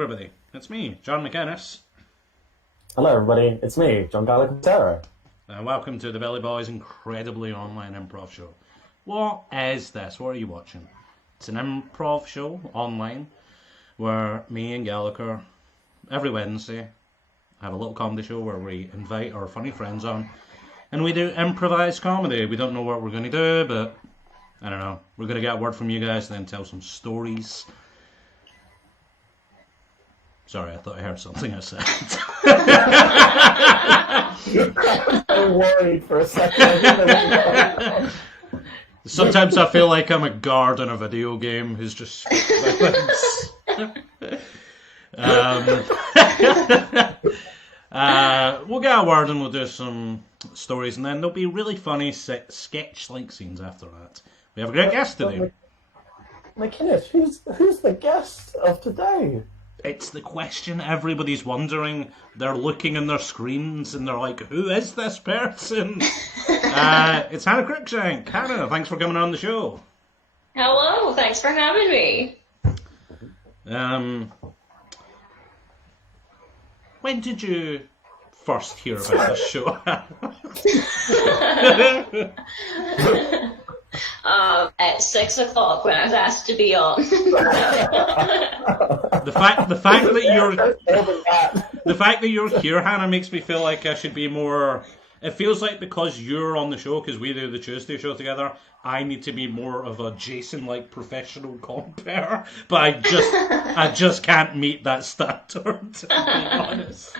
everybody. It's me, John McInnes. Hello, everybody. It's me, John Gallagher, Portero. And welcome to the Billy Boys' incredibly online improv show. What is this? What are you watching? It's an improv show online where me and Gallagher, every Wednesday, have a little comedy show where we invite our funny friends on and we do improvised comedy. We don't know what we're going to do, but I don't know. We're going to get a word from you guys and then tell some stories. Sorry, I thought I heard something I said. I'm worried for a second. Sometimes I feel like I'm a guard in a video game who's just we'll get a word and we'll do some stories, and then there'll be really funny sketch-like scenes after that. We have a great guest today. McInnes, who's the guest of today? It's the question everybody's wondering. They're looking in their screens and they're like, who is this person? It's Hannah Cruickshank. Hannah, thanks for coming on the show. Hello, thanks for having me. When did you first hear about this show? At 6 o'clock when I was asked to be on. The fact that you're here, Hannah, makes me feel like I should be more. It feels like because you're on the show, because we do the Tuesday show together, I need to be more of a Jason-like professional compere, but I just can't meet that standard, to be honest.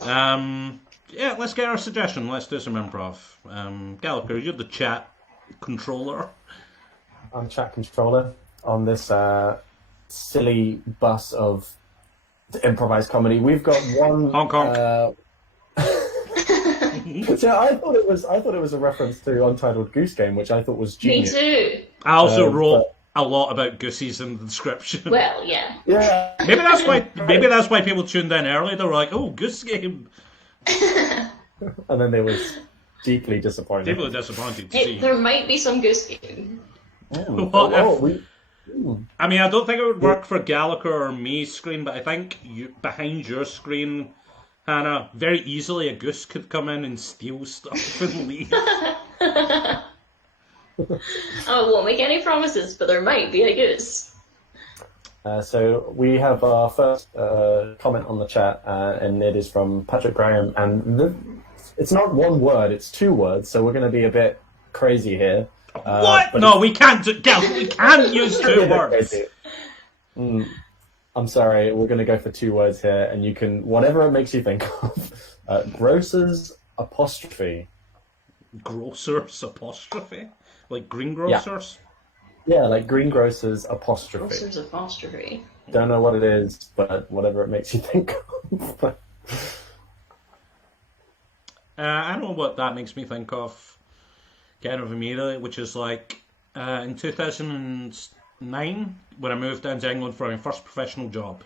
Yeah, let's get our suggestion. Let's do some improv. Gallagher, you're the chat controller. I'm chat controller on this silly bus of improvised comedy. We've got one. Hong Kong. So I thought it was a reference to Untitled Goose Game, which I thought was genius. Me too. I also wrote a lot about goosies in the description. Well, yeah. Yeah. Maybe that's why people tuned in early. They were like, "Oh, Goose Game," And then they were deeply disappointed. Deeply disappointed to see. There might be some goose game. I mean, I don't think it would work for Gallagher or me's screen, but I think behind your screen, Hannah, very easily a goose could come in and steal stuff and leave. I won't make any promises, but there might be a goose. So we have our first comment on the chat, and it is from Patrick Graham, and it's not one word, it's two words, so we're going to be a bit crazy here. What? No, we can't we can't use two words. I'm sorry, we're going to go for two words here, and you can, whatever it makes you think of. Grocers Apostrophe. Grocers Apostrophe? Like greengrocers? Yeah, like greengrocers Apostrophe. Grocers Apostrophe. Don't know what it is, but whatever it makes you think of. I know what that makes me think of. Kind of immediately, which is like in 2009 when I moved down to England for my first professional job.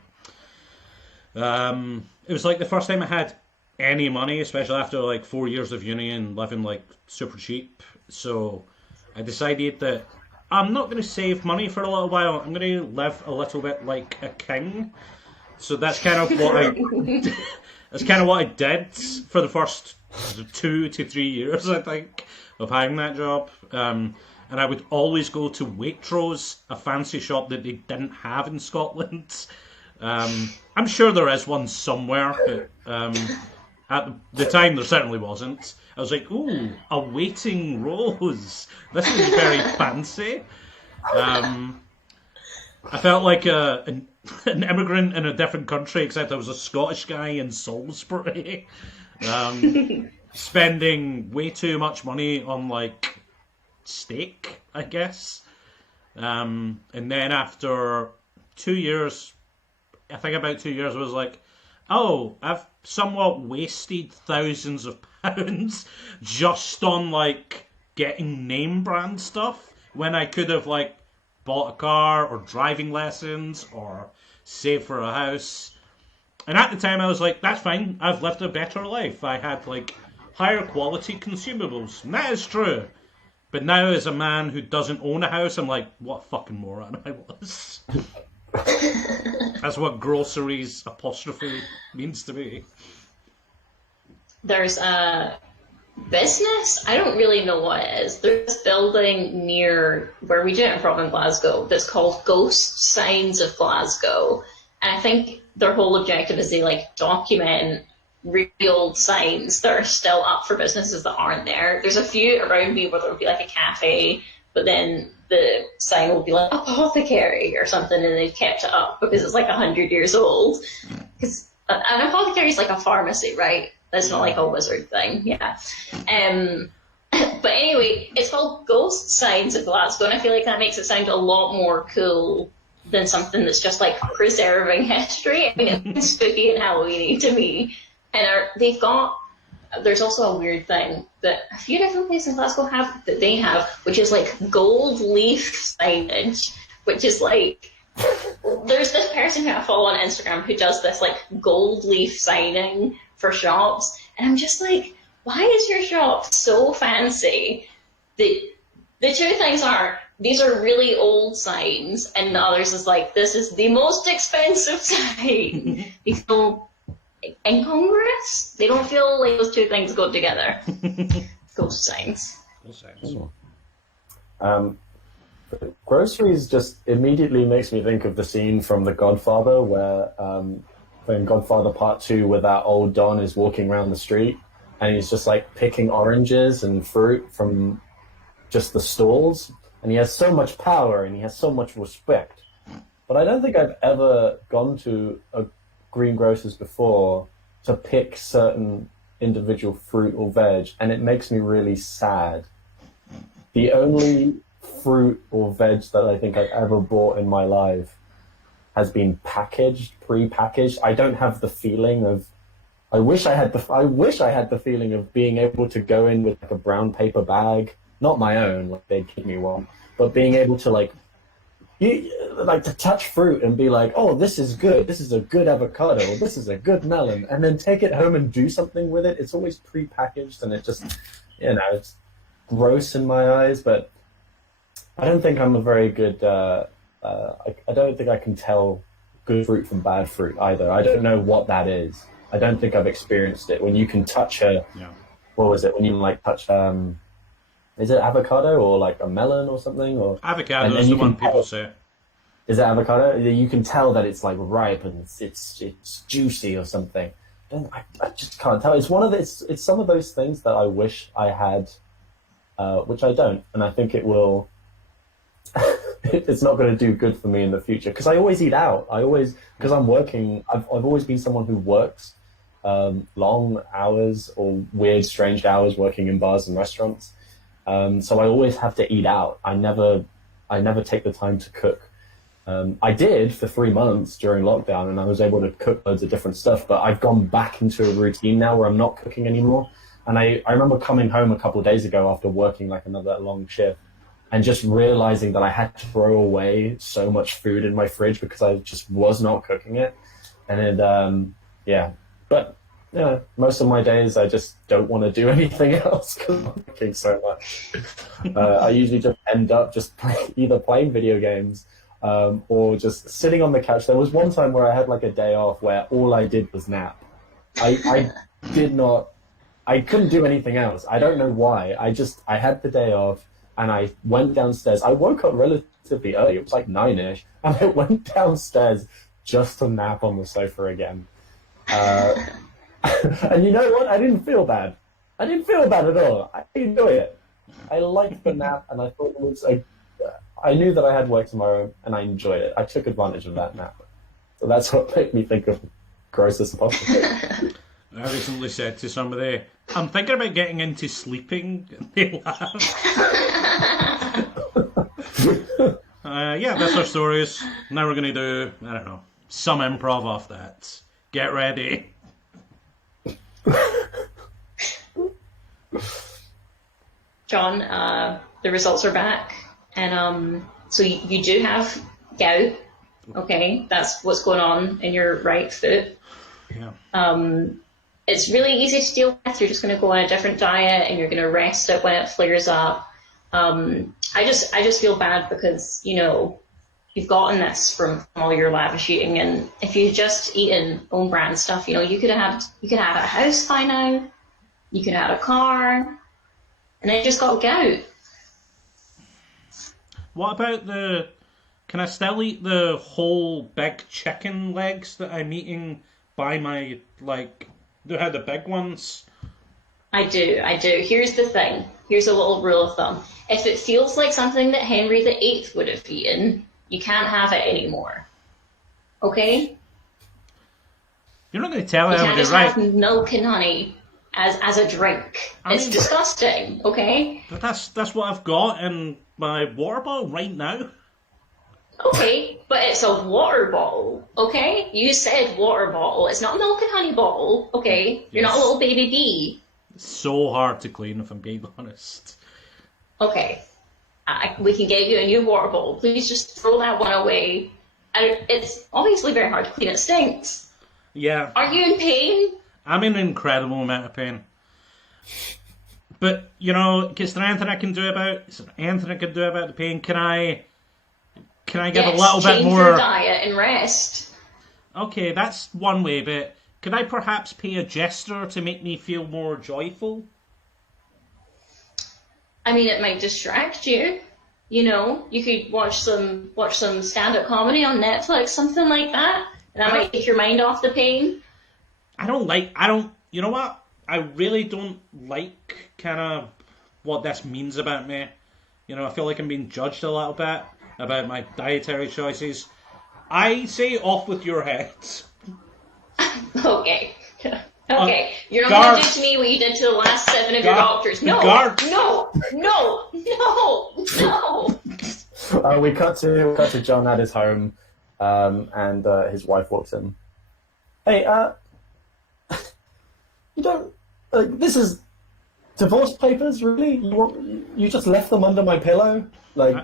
It was like the first time I had any money, especially after like 4 years of uni and living like super cheap. So I decided that I'm not going to save money for a little while. I'm going to live a little bit like a king. So that's kind of what I did for the first 2 to 3 years, I think, of having that job. And I would always go to Waitrose, a fancy shop that they didn't have in Scotland. I'm sure there is one somewhere, but at the time there certainly wasn't. I was like, ooh, a waiting rose. This is very fancy. I felt like an immigrant in a different country, except I was a Scottish guy in Salisbury. Spending way too much money on like steak, I guess. And then after 2 years, I think about 2 years, I was like, oh, I've somewhat wasted thousands of pounds just on like getting name brand stuff when I could have like bought a car or driving lessons or saved for a house. And at the time I was like, that's fine, I've lived a better life. I had like higher quality consumables. And that is true. But now as a man who doesn't own a house, I'm like, what a fucking moron I was. That's what groceries apostrophe means to me. There's a business. I don't really know what it is. There's this building near where we do Improv in Glasgow that's called Ghost Signs of Glasgow. And I think their whole objective is they like document really old signs that are still up for businesses that aren't there. There's a few around me where there'll be like a cafe, but then the sign will be like apothecary or something, and they've kept it up because it's like 100 years old. Because an apothecary is like a pharmacy, right? That's not like a wizard thing, yeah. But anyway, it's called Ghost Signs of Glasgow, and I feel like that makes it sound a lot more cool than something that's just like preserving history. I mean, it's spooky and Halloweeny to me. And there's also a weird thing that a few different places in Glasgow have, that they have, which is like gold leaf signage, which is like, there's this person who I follow on Instagram who does this like gold leaf signing for shops, and I'm just like, why is your shop so fancy? The two things are, these are really old signs, and the others is like, this is the most expensive sign. They feel incongruous. They don't feel like those two things go together. Ghost signs. Ghost signs. Groceries just immediately makes me think of the scene from The Godfather where in Godfather Part 2 where that old Don is walking around the street and he's just like picking oranges and fruit from just the stalls, and he has so much power and he has so much respect. But I don't think I've ever gone to a greengrocers before to pick certain individual fruit or veg, and it makes me really sad. The only fruit or veg that I think I've ever bought in my life has been pre-packaged. I don't have the feeling of. I wish I had the feeling of being able to go in with like a brown paper bag, not my own, like they'd give me one, but being able to like to touch fruit and be like, oh, this is good. This is a good avocado. This is a good melon, and then take it home and do something with it. It's always pre-packaged, and it just, it's gross in my eyes. But I don't think I'm a very good. I don't think I can tell good fruit from bad fruit either. I don't know what that is. I don't think I've experienced it. When you can touch what was it? When you like touch is it avocado or like a melon or something? Or avocado is the one people say. Is it avocado? You can tell that it's like ripe and it's juicy or something. I just can't tell. It's some of those things that I wish I had, which I don't, and I think it will. It's not going to do good for me in the future because I always eat out. Because I'm working. I've always been someone who works long hours or weird, strange hours working in bars and restaurants. So I always have to eat out. I never take the time to cook. I did for 3 months during lockdown, and I was able to cook loads of different stuff. But I've gone back into a routine now where I'm not cooking anymore. And I remember coming home a couple of days ago after working like another long shift, and just realizing that I had to throw away so much food in my fridge because I just was not cooking it. And it, but most of my days I just don't want to do anything else because I'm cooking so much. I usually just end up just either playing video games or just sitting on the couch. There was one time where I had like a day off where all I did was nap. I couldn't do anything else. I don't know why. I had the day off. And I went downstairs. I woke up relatively early. It was like 9-ish. And I went downstairs just to nap on the sofa again. And you know what? I didn't feel bad. I didn't feel bad at all. I enjoyed it. I liked the nap, and I thought it was I knew that I had work tomorrow, and I enjoyed it. I took advantage of that nap. So that's what made me think of Grocers Apostrophe. I recently said to somebody, I'm thinking about getting into sleeping, and they laughed. That's our stories. Now we're going to do, I don't know, some improv off that. Get ready. John, the results are back, and so you do have gout. Okay, that's what's going on in your right foot. Yeah. It's really easy to deal with. You're just going to go on a different diet, and you're going to rest it when it flares up. I just feel bad because you've gotten this from all your lavish eating, and if you just eaten own brand stuff, you could have a house by now, you could have had a car, and then just got gout. What about can I still eat the whole big chicken legs that I'm eating by my, they had the big ones? I do. Here's the thing. Here's a little rule of thumb. If it feels like something that Henry VIII would have eaten, you can't have it anymore. Okay? You're not going to tell You me can't just right. have milk and honey as a drink. It's disgusting, okay? But that's what I've got in my water bottle right now. Okay, but it's a water bottle, okay? You said water bottle. It's not a milk and honey bottle, okay? You're not a little baby bee. It's so hard to clean, if I'm being honest. Okay, we can get you a new water bottle. Please just throw that one away. It's obviously very hard to clean. It stinks. Yeah. Are you in pain? I'm in an incredible amount of pain. But, is there anything I can do about the pain? Can I get a little bit more... change your diet and rest. Okay, that's one way, but could I perhaps pay a jester to make me feel more joyful? I mean, it might distract you. You could watch some stand-up comedy on Netflix, something like that, and that might take your mind off the pain. You know what? I really don't like kind of what this means about me. I feel like I'm being judged a little bit about my dietary choices. I say off with your heads. Okay. Okay. You're not going to do to me what you did to the last 7 of your doctors. No. We cut to John at his home, and his wife walks in. Hey, you don't. This is divorce papers, really? You just left them under my pillow?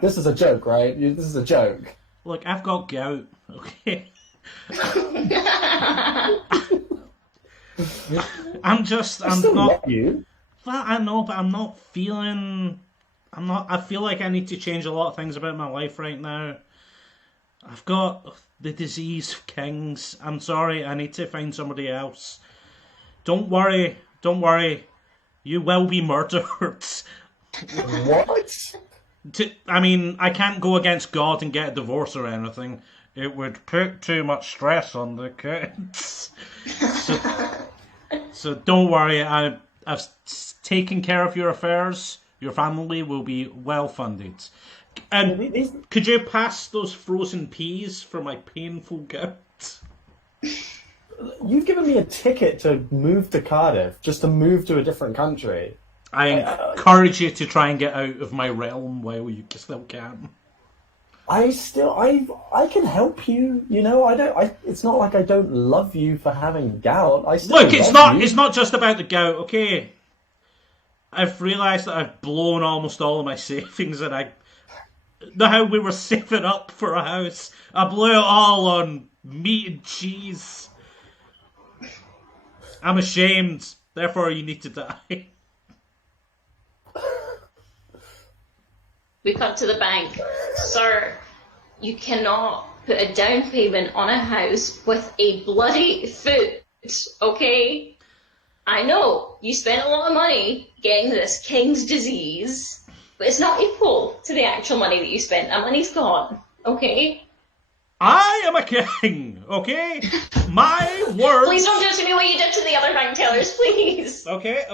This is a joke, right? This is a joke. Look, I've got gout. Okay. I'm not. You. Well, I know, but I'm not feeling. I feel like I need to change a lot of things about my life right now. I've got the disease of kings. I'm sorry. I need to find somebody else. Don't worry. You will be murdered. What? I can't go against God and get a divorce or anything. It would put too much stress on the kids. So don't worry. I've taken care of your affairs. Your family will be well funded. And could you pass those frozen peas for my painful gout? You've given me a ticket to move to Cardiff, just to move to a different country. I encourage you to try and get out of my realm while you still can. I can help you. It's not like I don't love you for having gout. Look, it's not just about the gout, okay? I've realised that I've blown almost all of my savings, and I know how we were saving up for a house. I blew it all on meat and cheese. I'm ashamed. Therefore, you need to die. We cut to the bank. Sir, you cannot put a down payment on a house with a bloody foot, okay? I know, you spent a lot of money getting this king's disease, but it's not equal to the actual money that you spent. That money's gone, okay? I am a king, okay? My word. Please don't do to me what you did to the other bank tellers, please. Okay.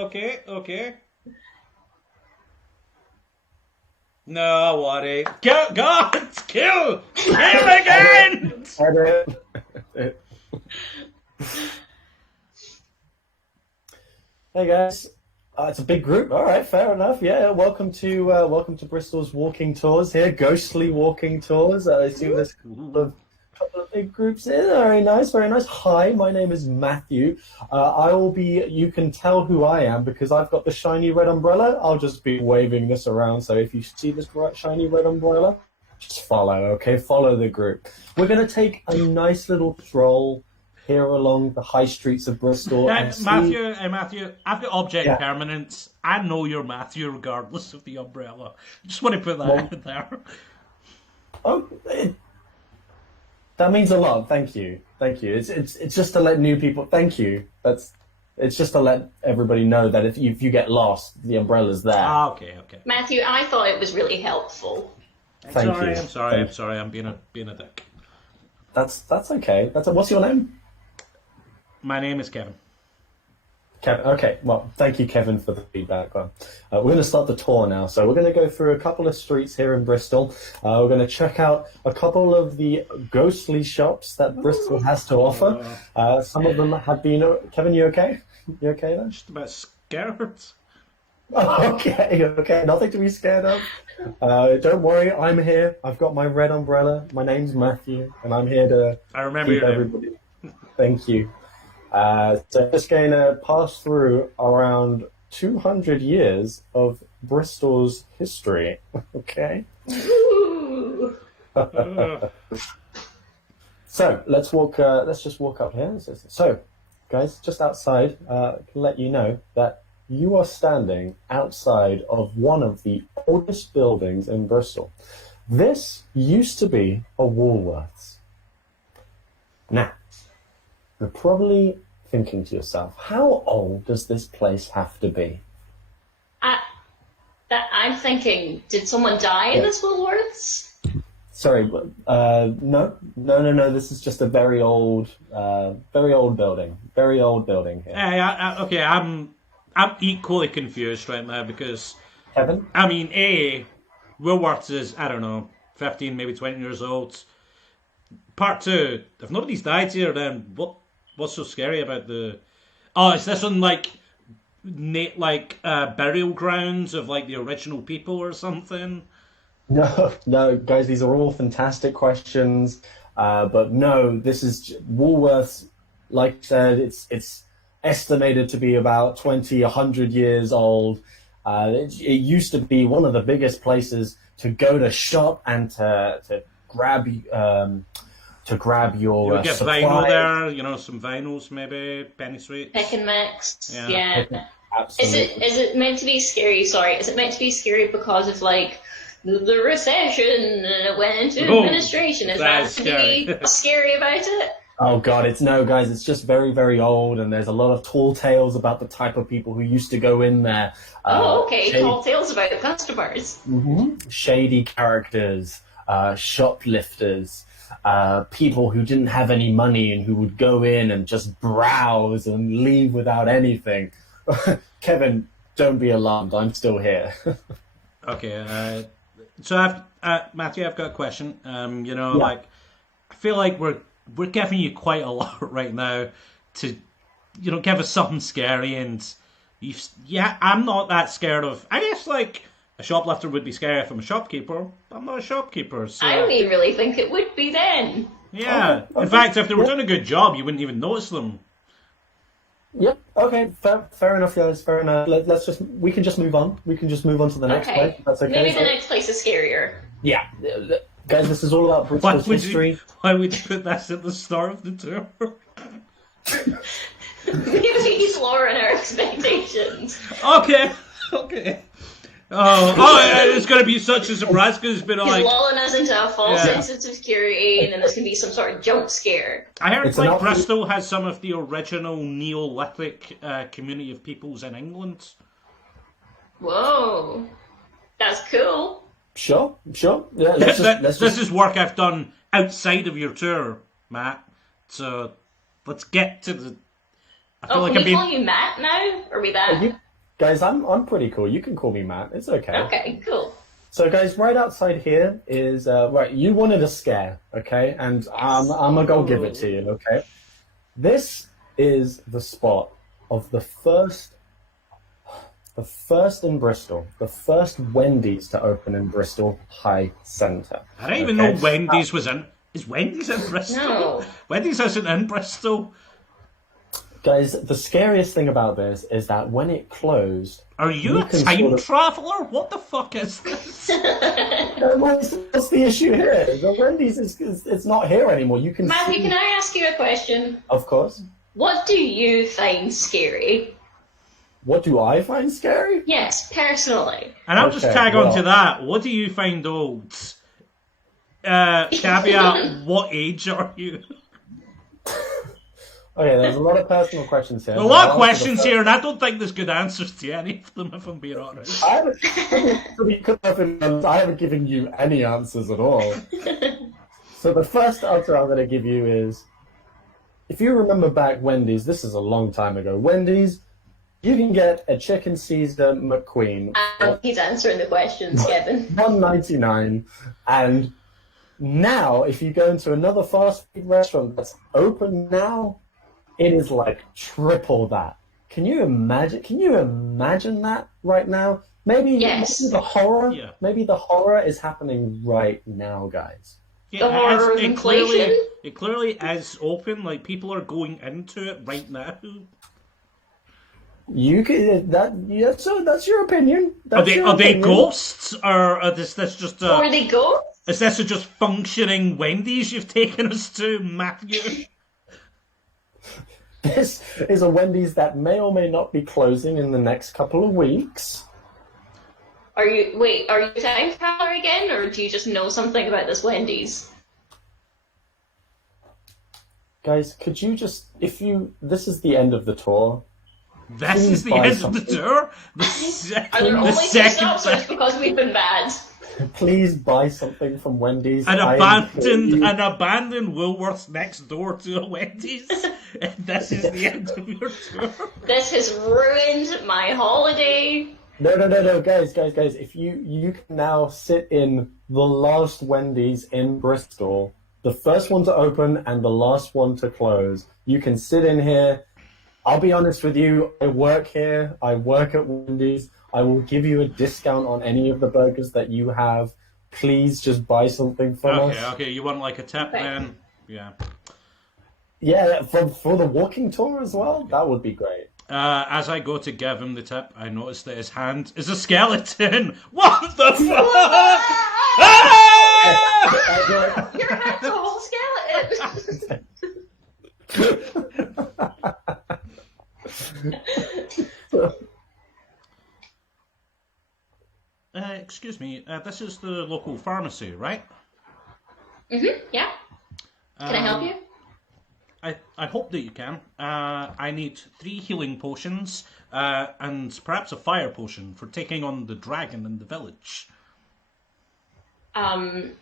No worry. God, kill him again! Hey guys, it's a big group. All right, fair enough. Yeah, welcome to Bristol's walking tours here, ghostly walking tours. I see there's a couple of big groups in. Very nice, very nice. Hi, my name is Matthew. I will be. You can tell who I am because I've got the shiny red umbrella. I'll just be waving this around. So if you see this shiny red umbrella, just follow. Okay, follow the group. We're gonna take a nice little stroll here along the high streets of Bristol. Matthew, I've got object permanence. I know you're Matthew regardless of the umbrella. Just want to put that out there. Oh, That means a lot. Thank you. Thank you. It's just to let new people. Thank you. It's just to let everybody know that if you get lost, the umbrella's there. Ah, okay, okay. Matthew, I thought it was really helpful. Thank you. I'm sorry. I'm being a dick. That's okay. What's your name? My name is Kevin. Kevin. Okay. Well, thank you, Kevin, for the feedback. We're going to start the tour now. So we're going to go through a couple of streets here in Bristol. We're going to check out a couple of the ghostly shops that Bristol has to offer. Some of them have been. Kevin, you okay? You okay then? Just about scared. Okay. Nothing to be scared of. Don't worry, I'm here. I've got my red umbrella. My name's Matthew, and I'm here to I remember keep your everybody. Thank you. So just going to pass through around 200 years of Bristol's history. Okay. Ooh. So let's just walk up here. So, guys, just outside, I can let you know that you are standing outside of one of the oldest buildings in Bristol. This used to be a Woolworths. Now, you're probably thinking to yourself, how old does this place have to be? I'm thinking, did someone die in this Woolworths? Sorry, no. This is just a very old building. Very old building here. Okay, I'm equally confused right now because Kevin? I mean, Woolworths is, I don't know, 15, maybe 20 years old. Part two, if nobody's died here, then what's so scary about the... Oh, is this on, burial grounds of, the original people or something? No, guys, these are all fantastic questions. But no, this is Woolworths, like I said, it's estimated to be about 100 years old. It used to be one of the biggest places to go to shop and to grab your You would get supplies. vinyl there, some vinyls maybe, penny sweets. Pick and mix. Yeah. Absolutely. Is it meant to be scary? Sorry, is it meant to be scary because of the recession and it went into administration? Is that to be scary about it? Oh God, guys, it's just very, very old, and there's a lot of tall tales about the type of people who used to go in there. Tall tales about customers. Mm-hmm. Shady characters, shoplifters, people who didn't have any money and who would go in and just browse and leave without anything. Kevin, don't be alarmed. I'm still here. Okay. So, Matthew, I've got a question. I feel like we're giving you quite a lot right now to, give us something scary, and I'm not that scared of. I guess a shoplifter would be scary if I'm a shopkeeper. I'm not a shopkeeper, so I don't even really think it would be then. yeah. In fact, if they were doing a good job, you wouldn't even notice them. Yep. Okay. Fair enough, guys. Fair enough. We can just move on. We can just move on to the next place. If that's okay. Maybe the next place is scarier. Yeah. Guys, this is all about Bristol's history. Why would you put that at the start of the tour? Maybe he's lowering our expectations. Okay. Oh, it's going to be such a surprise because it's been He's lulling us into a false sense of security, and then there's going to be some sort of jump scare. I heard Bristol has some of the original Neolithic community of peoples in England. Whoa, that's cool. Sure. Yeah, this is work I've done outside of your tour, Matt. So let's get to the. Can we call you Matt now? Are we that? Guys, I'm pretty cool. You can call me Matt. It's okay. Okay, cool. So, guys, right outside here is right. You wanted a scare, okay? And I'm gonna go give it to you, okay? This is the spot of the first in Bristol, the first Wendy's to open in Bristol High Centre. I don't even know Wendy's was in. Is Wendy's in Bristol? No. Wendy's isn't in Bristol. Guys, the scariest thing about this is that when it closed... Are you a time traveller? What the fuck is this? What's the issue here? The Wendy's it's not here anymore. You can Matthew, can I ask you a question? Of course. What do you find scary? What do I find scary? Yes, personally. And I'll just tag on to that. What do you find old? Caveat, what age are you? Okay, there's a lot of personal questions here. A lot of questions here, and I don't think there's good answers to any of them, if I'm being honest. I haven't given you any answers at all. So the first answer I'm going to give you is, if you remember back Wendy's, this is a long time ago, Wendy's, you can get a chicken Caesar McQueen. He's answering the questions, Kevin. $1.99, and now if you go into another fast food restaurant that's open now, it is like triple that. Can you imagine? Can you imagine that right now? Maybe, Yes. maybe the horror. Yeah. Maybe the horror is happening right now, guys. Yeah, The horror of inflation? It clearly is open. Like, people are going into it right now. You can that. Yeah, so that's your opinion. Are That's your they opinion. ghosts, or is this just Or they go? is this a just functioning Wendy's you've taken us to, Matthew? This is a Wendy's that may or may not be closing in the next couple of weeks. Are you a time traveler again, or do you just know something about this Wendy's? Guys, could you just, this is the end of the tour. This Please is the buy end something. of the tour. Are there The only two second stops, or it's because we've been bad? Please buy something from Wendy's. An I abandoned implore you. Woolworths next door to a Wendy's. And this is the end of your tour. This has ruined my holiday. No, guys. If you can now sit in the last Wendy's in Bristol, the first one to open and the last one to close. You can sit in here. I'll be honest with you. I work here. I work at Wendy's. I will give you a discount on any of the burgers that you have. Please just buy something from us. Okay. You want like a tip then? Yeah. Yeah, for the walking tour as well. That would be great. As I go to give him the tip, I notice that his hand is a skeleton. What the fuck? Ah! Your hand's a whole skeleton. Excuse me, this is the local pharmacy, right? Yeah. Can I help you? I hope that you can. I need 3 healing potions, and perhaps a fire potion for taking on the dragon in the village. I'm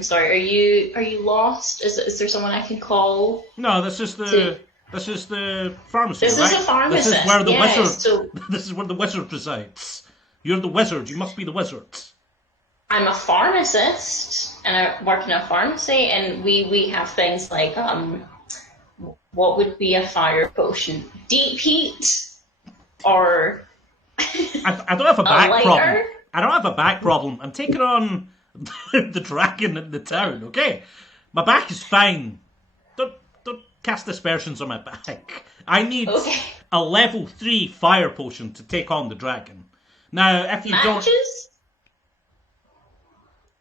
sorry. Are you lost? Is there someone I can call? No, this is the pharmacy. This right? is a pharmacist. This is where the yes, wizard. So This is where the wizard resides. You're the wizard. You must be the wizard. I'm a pharmacist, and I work in a pharmacy, and we have things like what would be a fire potion? Deep heat, or I don't have a back lighter? problem. I don't have a back problem. I'm taking on the dragon in the town. Okay, my back is fine. Don't cast aspersions on my back. I need a level 3 fire potion to take on the dragon. Now, if you matches? don't,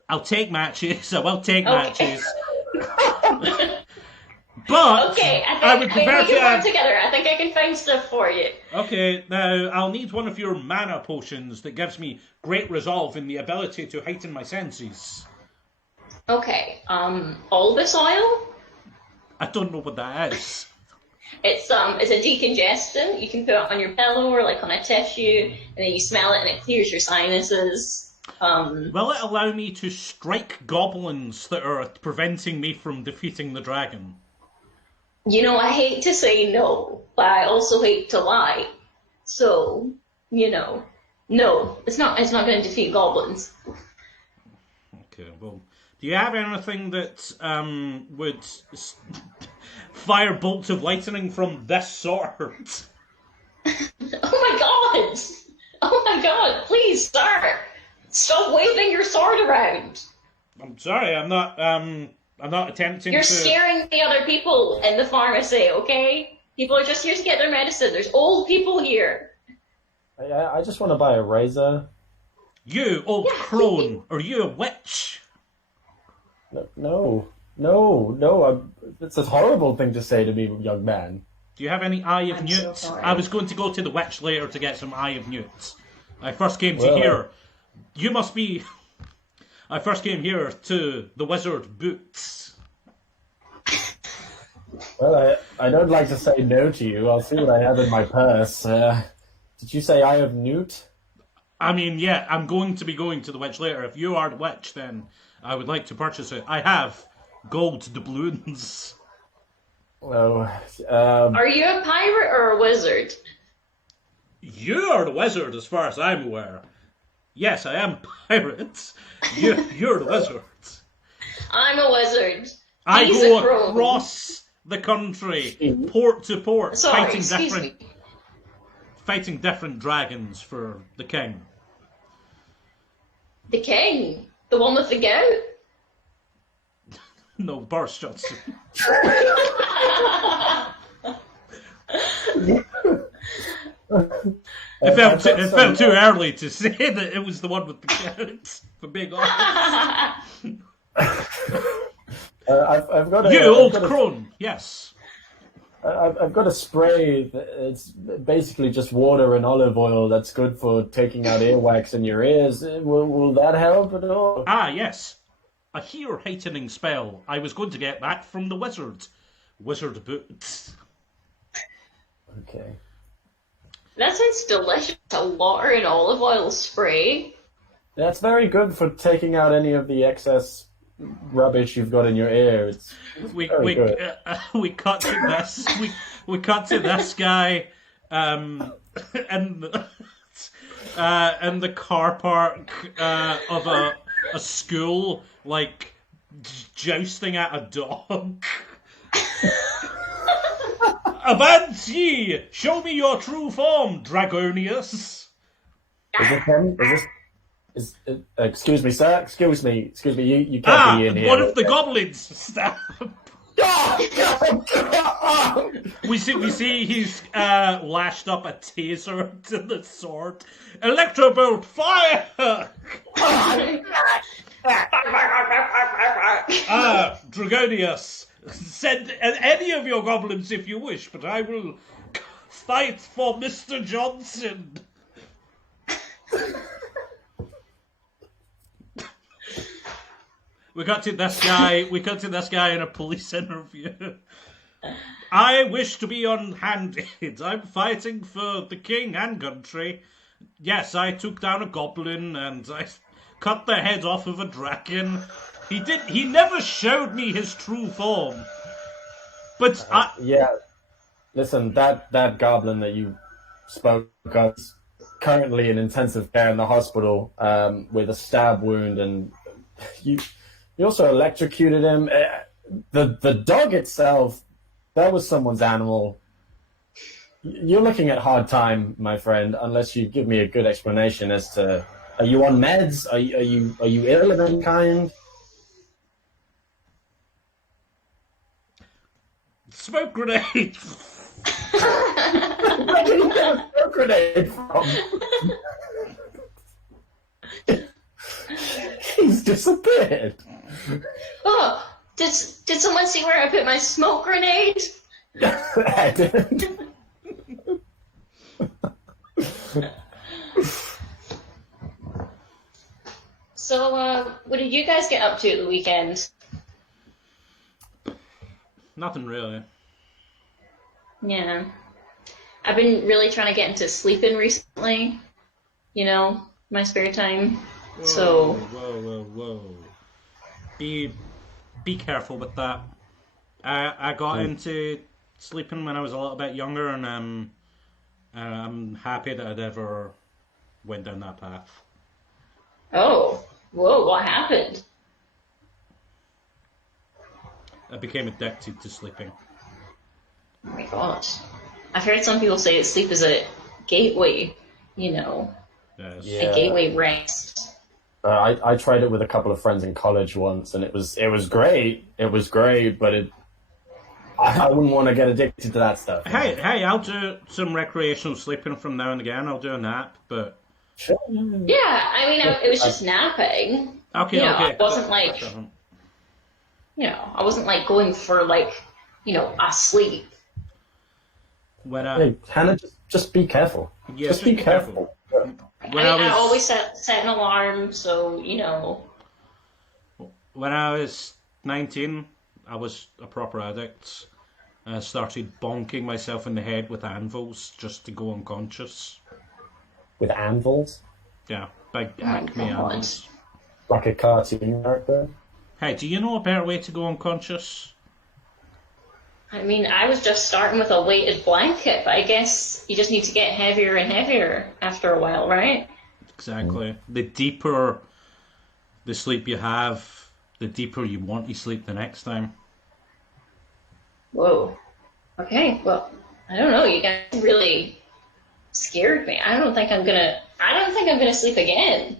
I'll take matches. I will take matches. But Okay, I would I think prefer we can to. work together. I think I can find stuff for you. Okay, now I'll need one of your mana potions that gives me great resolve and the ability to heighten my senses. Okay, Albus oil. I don't know what that is. It's a decongestant. You can put it on your pillow or like on a tissue, and then you smell it, and it clears your sinuses. Will it allow me to strike goblins that are preventing me from defeating the dragon? You know, I hate to say no, but I also hate to lie. So, no, it's not going to defeat goblins. Okay, well, do you have anything that would fire bolts of lightning from this sort? Oh my god, please, sir! Stop waving your sword around! I'm sorry, I'm not attempting You're to... scaring the other people in the pharmacy, okay? People are just here to get their medicine. There's old people here. I just want to buy a razor. You, old crone, are you a witch? No. It's a horrible thing to say to me, young man. Do you have any Eye of I'm Newt? so sorry. I was going to go to the witch later to get some Eye of Newt. I first came to Well. here. You must be... I first came here to the Wizard Boots. Well, I don't like to say no to you. I'll see what I have in my purse. Did you say I have newt? I mean, yeah, I'm going to be going to the witch later. If you are the witch, then I would like to purchase it. I have gold doubloons. Oh, Are you a pirate or a wizard? You are the wizard, as far as I'm aware. Yes, I am pirates. You're the wizard. I'm a wizard. I He's go a crone. across the country, port to port, Sorry, excuse me. fighting different dragons for the king. The king? The one with the goat? No, Boris Johnson. It felt too early to say that it was the one with the goat, for being honest. I've got a, You old crone, yes. I've got a spray. It's basically just water and olive oil that's good for taking out earwax in your ears. Will that help at all? Ah, yes. A hear heightening spell. I was going to get that from the wizard. Wizard boots. Okay. That sounds delicious. A water and olive oil spray. That's very good for taking out any of the excess rubbish you've got in your ear. It's We good. we cut to this. We cut to this guy, and the car park of a school, like jousting at a dog. Avance ye! Show me your true form, Dragonius. Is it him? Excuse me, sir. Excuse me. You can't be in here. One of the goblins stab. We see he's lashed up a taser to the sword. Electrobolt, fire! Dragonius, send any of your goblins if you wish, but I will fight for Mr. Johnson. We got to this guy in a police interview. I wish to be unhanded. I'm fighting for the king and country. Yes, I took down a goblin and I cut the head off of a dragon. He never showed me his true form. But Yeah. Listen, that goblin that you spoke of is currently in intensive care in the hospital with a stab wound, and you also electrocuted him. The dog itself, that was someone's animal. You're looking at hard time, my friend, unless you give me a good explanation as to, are you on meds? Are you ill of any kind? smoke grenade. Where did you get a smoke grenade from? He's disappeared. Oh, did someone see where I put my smoke grenade? I didn't. So, what did you guys get up to at the weekend? Nothing really. Yeah. I've been really trying to get into sleeping recently. You know, my spare time. Whoa, So, whoa. Be careful with that. I got into sleeping when I was a little bit younger, and I'm happy that I'd ever went down that path. oh, whoa, what happened? I became addicted to sleeping. Oh my gosh. I've heard some people say that sleep is a gateway, you know, Yes. Yeah. a gateway rest. I tried it with a couple of friends in college once, and it was great. It was great, but I wouldn't want to get addicted to that stuff. Hey, I'll do some recreational sleeping from now and again. I'll do a nap, but Sure. Yeah, I mean, it was just napping. okay, You know, okay. I wasn't like, I wasn't like going for like, a sleep. When Hey, Hannah, just be careful. Yeah, just be careful. When I I was always set an alarm, so, when I was 19, I was a proper addict. I started bonking myself in the head with anvils just to go unconscious. With anvils? Yeah, big Oh my acme God. anvils. Like a cartoon character? Hey, do you know a better way to go unconscious? I mean, I was just starting with a weighted blanket, but I guess you just need to get heavier and heavier after a while, right? Exactly. The deeper the sleep you have, the deeper you want to sleep the next time. Whoa. Okay, well, I don't know. You guys really scared me. I don't think I'm gonna sleep again.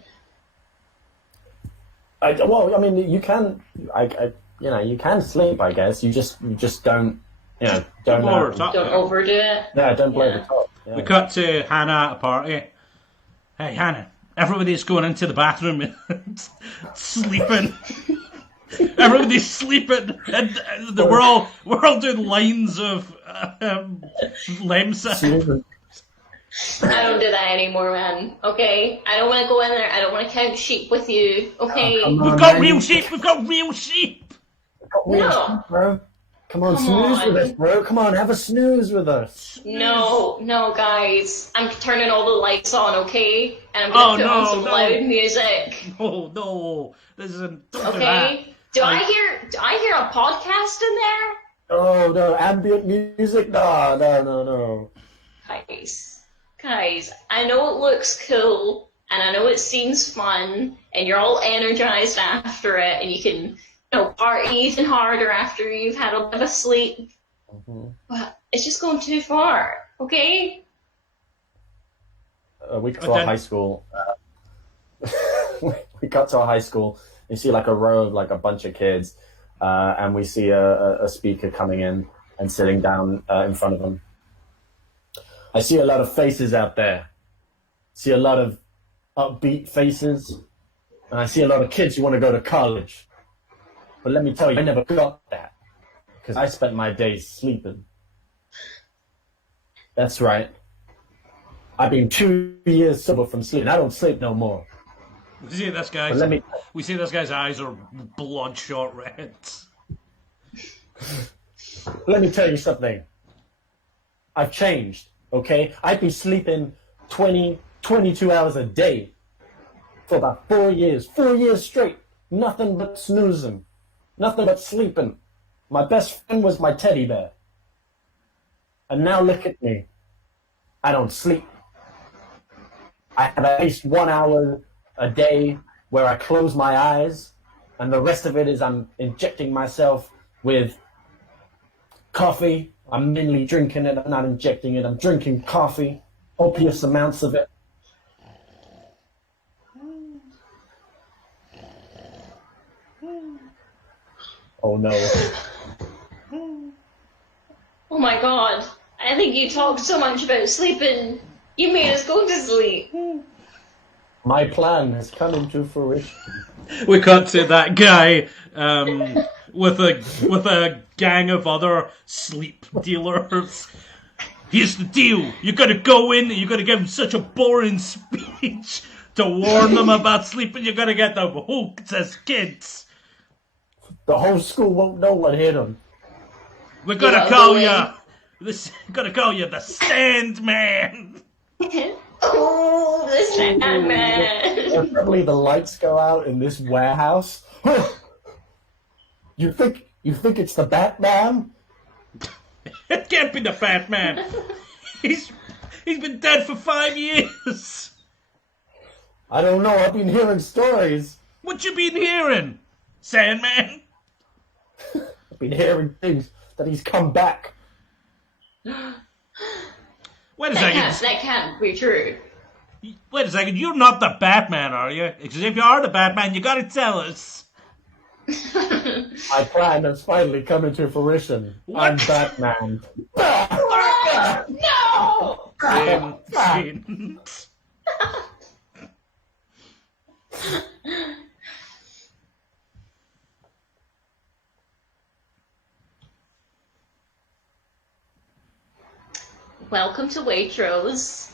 Well, I mean, you can, you can sleep. I guess you just don't, don't Blow her top. Don't overdo it. Yeah, don't blow Yeah. the top. Yeah. We cut to Hannah at a party. Hey, Hannah, everybody's going into the bathroom and sleeping. Everybody's sleeping, and we're all doing lines of Lemsa. I don't do that anymore, man. Okay? I don't want to go in there. I don't want to count sheep with you. Okay? come on. We've got real sheep. We've got real sheep. No. Bro. Come on, Come snooze on. with us, bro. Come on, have a snooze with us. No, guys. I'm turning all the lights on, okay? And I'm gonna put on some loud music. Oh no, this isn't. Don't Okay? Do I hear a podcast in there? Oh no, ambient music? No. Guys, I know it looks cool, and I know it seems fun, and you're all energized after it, and you can, party even harder after you've had a bit of a sleep. Mm-hmm. But it's just going too far, okay? We got to our high school. We got to our high school. You see like a row of like a bunch of kids, and we see a speaker coming in and sitting down in front of them. I see a lot of faces out there. See a lot of upbeat faces, and I see a lot of kids who want to go to college. But let me tell you, I never got that because I spent my days sleeping. That's right. I've been 2 years sober from sleeping. I don't sleep no more. We see this guy's. We see this guy's eyes are bloodshot red. Let me tell you something. I've changed, okay? I've been sleeping 20, 22 hours a day for about 4 years. 4 years straight. Nothing but snoozing. Nothing but sleeping. My best friend was my teddy bear. And now look at me. I don't sleep. I have at least 1 hour a day where I close my eyes, and the rest of it is I'm injecting myself with coffee. I'm mainly drinking it. I'm not injecting it. I'm drinking coffee, copious amounts of it. Oh no. Oh my god. I think you talked so much about sleeping, you made us go to sleep. My plan has come into fruition. We cut to that guy with a gang of other sleep dealers. Here's the deal: you got to go in and you got to give them such a boring speech to warn them about sleeping. You got to get them hooked as kids. The whole school won't know what hit them. We gotta call you. Gotta call you the Sandman. Oh, the Sandman. Suddenly the lights go out in this warehouse. You think it's the Batman? It can't be the Batman. He's been dead for 5 years. I don't know. I've been hearing stories. What you been hearing, Sandman? I've been hearing things that he's come back. Wait a second. That can't be true. Wait a second. You're not the Batman, are you? Because if you are the Batman, you gotta tell us. My plan has finally come into fruition. What? I'm Batman. No! Scene. Welcome to Waitrose.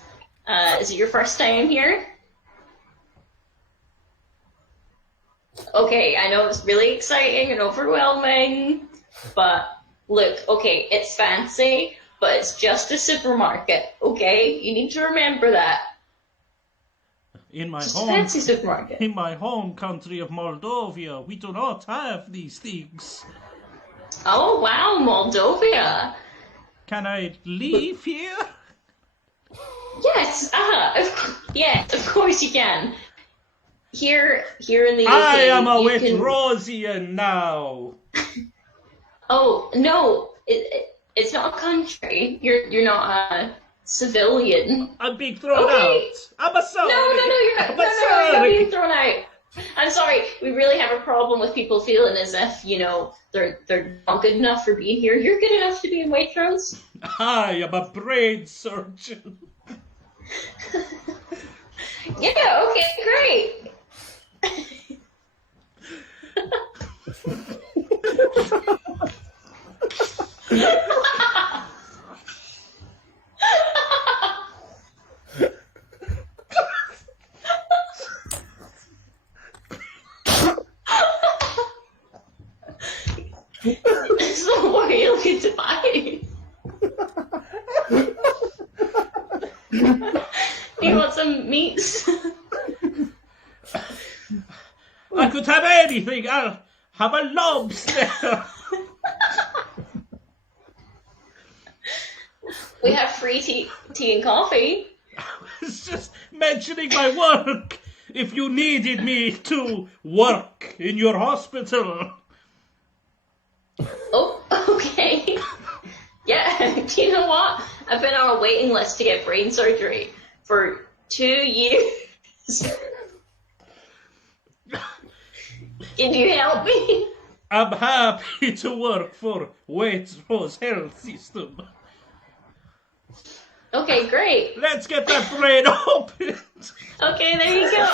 Is it your first time here? okay, I know it's really exciting and overwhelming, but look, okay, it's fancy, but it's just a supermarket, okay? You need to remember that. In my Just a fancy supermarket. in my home country of Moldova, we do not have these things. Oh, wow, Moldova. Can I leave here? Yes, yes, of course you can. Here in the UK, I am a you can... Wettrosian now. Oh, no, it's not a country. You're not a civilian. I'm being thrown Okay. out. I'm a sorry. No, you're not. I'm No, you're not being sorry. thrown out. I'm sorry. We really have a problem with people feeling as if, they're not good enough for being here. You're good enough to be in Waitrose. I am a brain surgeon. Yeah, okay, great. So what are you looking to buy? You want some meats? I could have anything. I'll have a lobster. We have free tea and coffee. It's just mentioning my work. If you needed me to work in your hospital. Oh, okay. Yeah, do you know what? I've been on a waiting list to get brain surgery for 2 years. Can you help me? I'm happy to work for Waitrose Health System. Okay, great. Let's get that brain opened. Okay, there you go.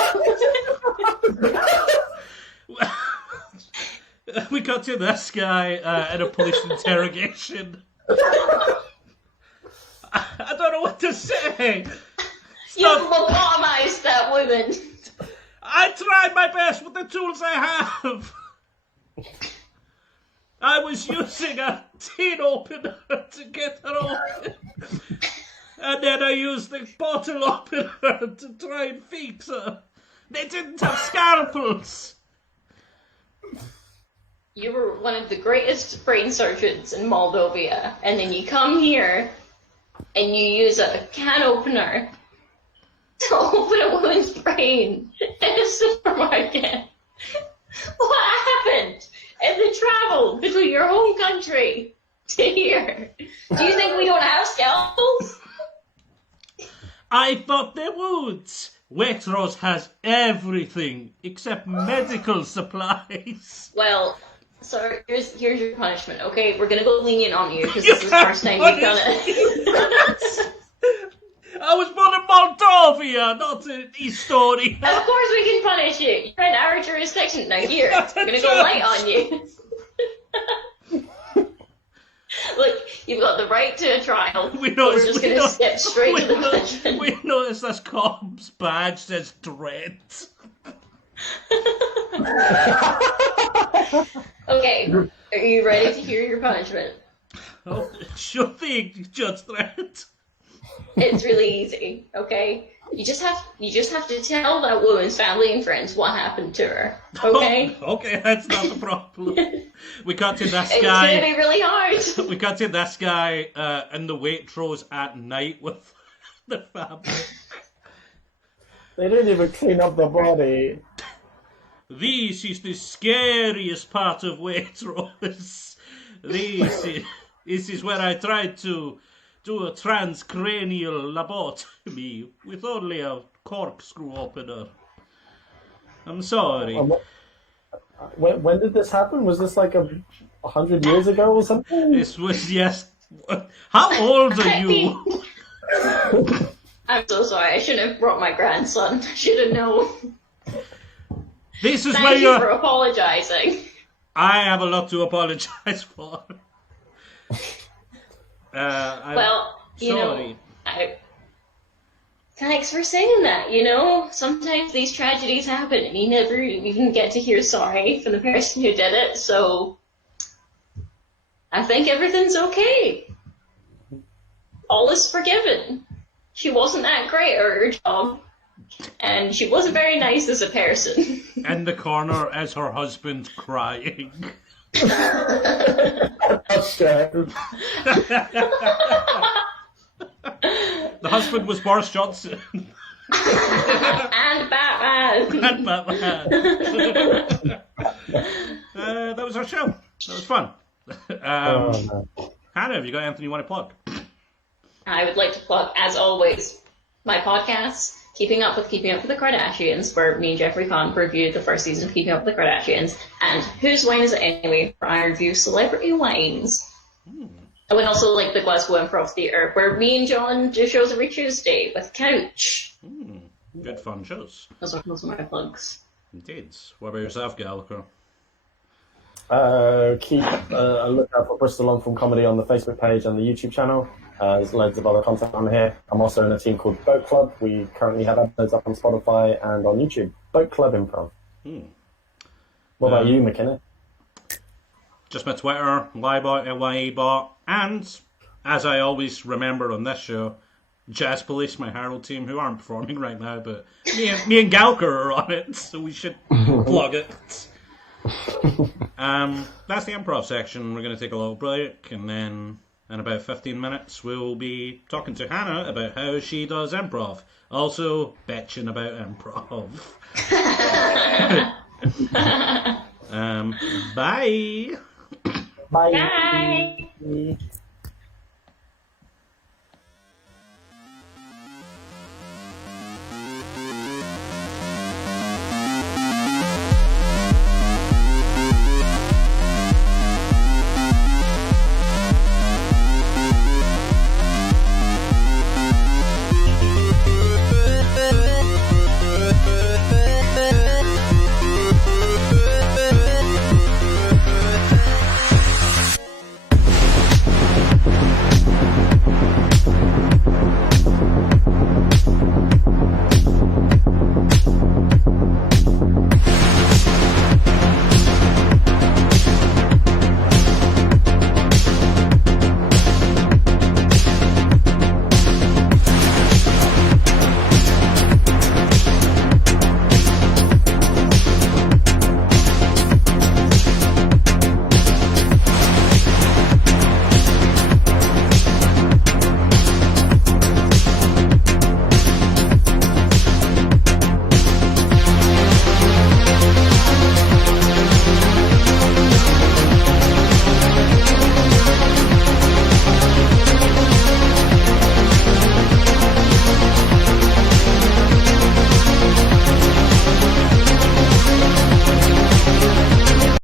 We got to this guy in a police interrogation. I don't know what to say. You've lobotomized that woman. I tried my best with the tools I have. I was using a tin opener to get her open. And then I used the bottle opener to try and fix her. They didn't have scalpels. You were one of the greatest brain surgeons in Moldova, and then you come here and you use a can opener to open a woman's brain in a supermarket. What happened in the travel between your home country to here? Do you think we don't have scalpels? I thought they would. Waitrose has everything except medical supplies. Well, so here's your punishment, okay? We're gonna go lenient on you because this is the first time you've done it. I was born in Moldova, not in Estonia. Of course we can punish you. You're in our jurisdiction. Now here, we're gonna go light on you. Look, you've got the right to a trial. We're just going to skip straight to the punishment. We noticed this cop's badge says dread. Okay, are you ready to hear your punishment? Oh, sure thing, Judge Dredd. It's really easy, okay? You just have to tell that woman's family and friends what happened to her, okay? Oh, okay, that's not the problem. We got to this guy. It's gonna be really hard. We got to this guy in the Waitrose at night with the family. They didn't even clean up the body. This is the scariest part of Waitrose. This is where I tried to do a transcranial lobotomy with only a corkscrew opener. I'm sorry. When did this happen? Was this like 100 years ago or something? This was, yes. How old are you? I'm so sorry. I shouldn't have brought my grandson. I should have known. This is Thank where you for apologizing. I have a lot to apologize for. Well, you sorry. know, Thanks for saying that, you know? Sometimes these tragedies happen and you never even get to hear sorry from the person who did it, so I think everything's okay. All is forgiven. She wasn't that great at her job, and she wasn't very nice as a person. In the corner is her husband crying. That's good. The husband was Boris Johnson. And Batman. And Batman. That was our show. That was fun. No. Hannah, have you got anything you want to plug? I would like to plug, as always, my podcast, Keeping Up with the Kardashians, where me and Jeffrey Kahn reviewed the first season of Keeping Up with the Kardashians, and Whose Wine Is It Anyway, where I review celebrity wines. I would also like the Glasgow Improv Theatre, where me and John do shows every Tuesday with Couch. Good fun shows. Those are my plugs. Indeed. What about yourself, Gallagher? Keep a lookout for Bristol On From Comedy on the Facebook page and the YouTube channel. There's loads of other content on here. I'm also in a team called Boat Club. We currently have episodes up on Spotify and on YouTube. Boat Club Improv. What about you, McInnes? Just my Twitter, Libot, LYEBot, and, as I always remember on this show, Jazz Police, my Herald team, who aren't performing right now, but me and Gallagher are on it, so we should plug it. That's the improv section. We're going to take a little break, and then in about 15 minutes we'll be talking to Hannah about how she does improv. Also, bitching about improv. Bye! Bye! Bye.